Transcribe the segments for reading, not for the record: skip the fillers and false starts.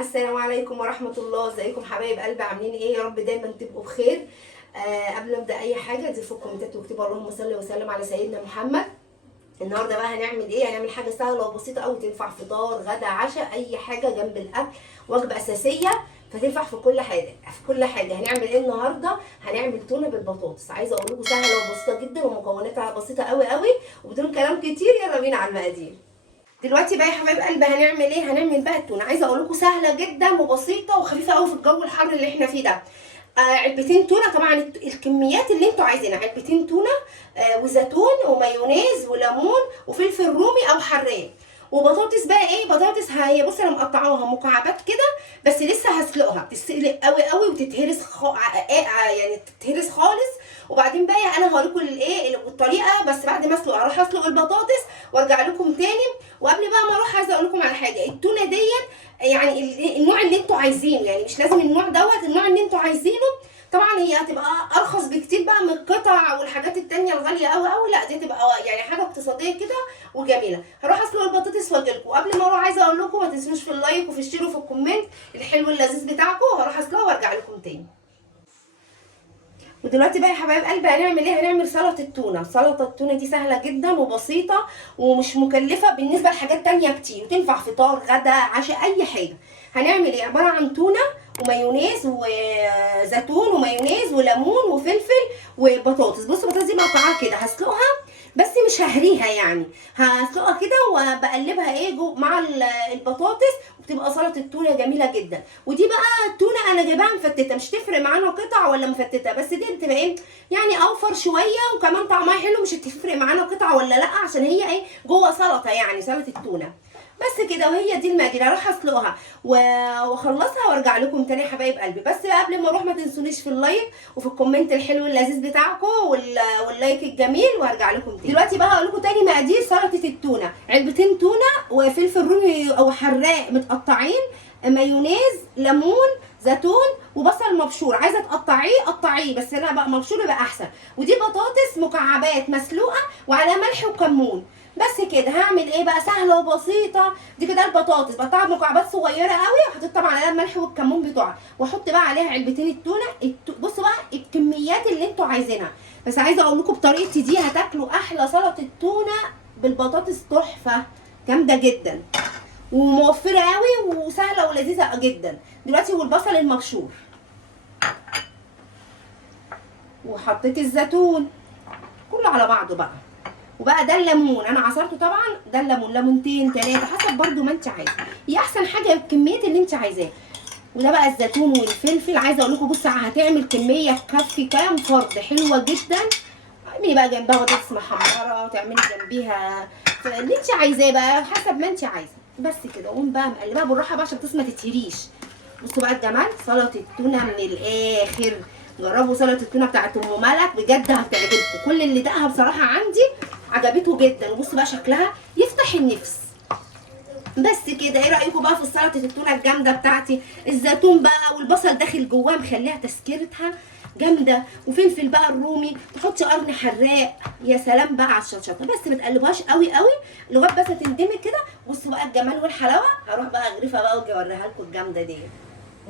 السلام عليكم ورحمة الله. ازيكم حبايب قلبي؟ عاملين ايه؟ يا رب دايما تبقوا بخير. قبل ما ابدا اي حاجه انزلوا في الكومنتات واكتبوا اللهم صل وسلم على سيدنا محمد. النهارده بقى هنعمل ايه؟ هنعمل حاجه سهله وبسيطه قوي، تنفع فطار غدا عشاء اي حاجه جنب الاكل، وجبه اساسيه فتنفع في كل حاجه. هنعمل ايه النهارده؟ هنعمل تونه بالبطاطس. عايزه اقول لكم سهله وبسيطه جدا ومكوناتها بسيطه قوي قوي وبدون كلام كتير. يلا بينا على المقادير. دلوقتي بقى يا حبايب قلبي هنعمل ايه؟ هنعمل بقى التونه. عايزه اقول لكم سهله جدا وبسيطه وخفيفه قوي في الجو الحر اللي احنا فيه ده. علبتين تونه، طبعا الكميات اللي انتوا عايزينها. علبتين تونه وزيتون ومايونيز وليمون وفلفل رومي او حراق، وبطاطس. بقى ايه بطاطس؟ هي بصي انا مقطعاها مكعبات كده، بس لسه هسلقها. تتسلق قوي قوي وتتهرس يعني تتهرس خالص. وبعدين بقى انا هوريكم الايه الطريقه، بس بعد ما اسلق اروح اسلق البطاطس وارجع لكم تاني. وقبل بقى ما اروح عايزه اقول لكم على حاجه. التونه ديت يعني النوع اللي انتوا عايزينه، يعني مش لازم النوع دوت، النوع اللي انتوا عايزينه. طبعا هي هتبقى ارخص بكتير بقى من القطع والحاجات التانية الغاليه قوي قوي. لا دي هتبقى يعني حاجه اقتصاديه كده وجميله. هروح اسلق البطاطس واجي لكم. قبل ما اروح عايزه اقول لكم ما تنسوش في اللايك وفي الشير وفي الكومنت الحلو اللذيذ بتاعكم. هروح اسلقها وارجع لكم تاني. ودلوقتي بقى يا حبايب قلبي هنعمل ايه؟ هنعمل سلطه التونه. سلطه التونه دي سهله جدا وبسيطه ومش مكلفه بالنسبه لحاجات تانية كتير، وتنفع فطار غدا عشاء اي حاجه. هنعمل ايه؟ عباره عن تونه ومايونيز وزيتون ومايونيز وليمون وفلفل وبطاطس. بصوا البطاطس دي مقطعاها كده، هسلقها بس مش ههريها، يعني هسلقها كده وبقلبها ايه جو مع البطاطس، وبتبقى سلطه التونه جميله جدا. ودي بقى التونه انا جايباها مفتته، مش تفرق معانا قطع ولا مفتته، بس دي بتبقى ايه يعني اوفر شويه وكمان طعمها حلو. مش هتفرق معانا قطع ولا لا، عشان هي ايه جوه سلطه، يعني سلطه التونه بس كده. وهي دي المقادير. هروح اسلقها واخلصها وارجع لكم تاني يا حبايب قلبي. بس قبل ما اروح ما تنسونيش في اللايك وفي الكومنت الحلو اللذيذ بتاعكم واللايك الجميل، وهرجع لكم تاني. دلوقتي بقى هقول لكم تاني مقادير سلطه التونه. علبتين تونه وفلفل رومي او حراق متقطعين، مايونيز، ليمون، زيتون، وبصل مبشور. عايزه تقطعيه قطعيه، بس لا بقى مبشور يبقى احسن. ودي بطاطس مكعبات مسلوقه وعلى ملح وكمون. بس كده. هعمل ايه بقى؟ سهله وبسيطه. دي كده البطاطس بقطعها مكعبات صغيره قوي، وحطيت طبعا عليها الملح والكمون بتوعها، واحط بقى عليها علبتين التونه. بصوا بقى الكميات اللي انتوا عايزينها. بس عايزه اقول لكم بطريقتي دي هتاكلوا احلى سلطه تونه بالبطاطس، تحفه جامده جدا وموفره قوي وسهله ولذيذه جدا. دلوقتي والبصل المبشور، وحطيت الزيتون كله على بعضه بقى. وبقى ده الليمون انا عصرته طبعا، ده الليمون ليمونتين 3 حسب برده ما انت عايزه، هي احسن حاجه الكميه اللي انت عايزاها. وده بقى الزيتون والفلفل. عايزه اقول لكم بصوا هتعمل كميه تكفي كام فرد، حلوه جدا. اعملي بقى جنبها بطاطس محمره، تعملي جنبيها اللي انت عايزاه بقى حسب ما انت عايزه. بس كده. قوم بقى مقلبها بالراحه بقى عشان البطاطس ما تتهريش. بصوا بقى الجمال، سلطه التونه من الاخر. جربوا سلطه التونه بتاعت ام ملك بجد هتعجبكم. كل اللي دقها بصراحه عندي عجبته جدا. وبصوا بقى شكلها يفتح النفس. بس كده. ايه رايكم بقى في سلطه التونه الجامده بتاعتي؟ الزيتون بقى والبصل داخل جواها مخليها تسكيرتها جامده، وفلفل بقى الرومي، تحطي قرن حراق. يا سلام بقى على الشطشطه. بس ما تقلبوهاش قوي قوي لغايه بس تندمج كده. بصوا بقى الجمال والحلاوه. هروح بقى اغرفها بقى واجي اوريها لكم الجامده دي.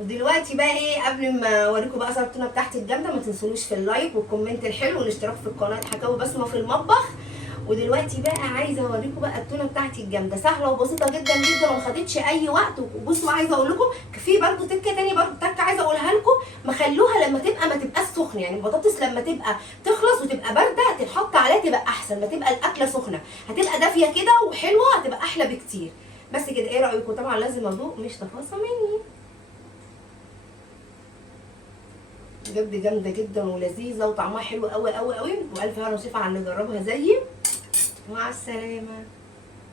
ودلوقتي بقى ايه، قبل ما اوريكم بقى سلطه التونه بتاعتي الجامده، ما تنسونيش في اللايك والكومنت الحلو والاشتراك في القناه حكاوي بسمه في المطبخ. ودلوقتي بقى عايزه اوريكم بقى التونه بتاعتي الجامده، سهله وبسيطه جدا جدا وما خدتش اي وقت. وبصوا عايزه اقول لكم في برده تكه تاني، برده تكه عايزه اقولها لكم. مخلوها لما تبقى ما تبقاش سخنه، يعني البطاطس لما تبقى تخلص وتبقى بارده تتحط عليها تبقى احسن ما تبقى الاكله سخنه. هتبقى دافيه كده وحلوه، هتبقى احلى بكتير. بس كده. ايه رايكم؟ طبعا لازم ادوق، مش تفاصيل مني. بجد جامده جدا ولذيذه وطعمها حلو قوي قوي قوي. والف هنا وشفا على اللي جربها زيي. مع السلامه.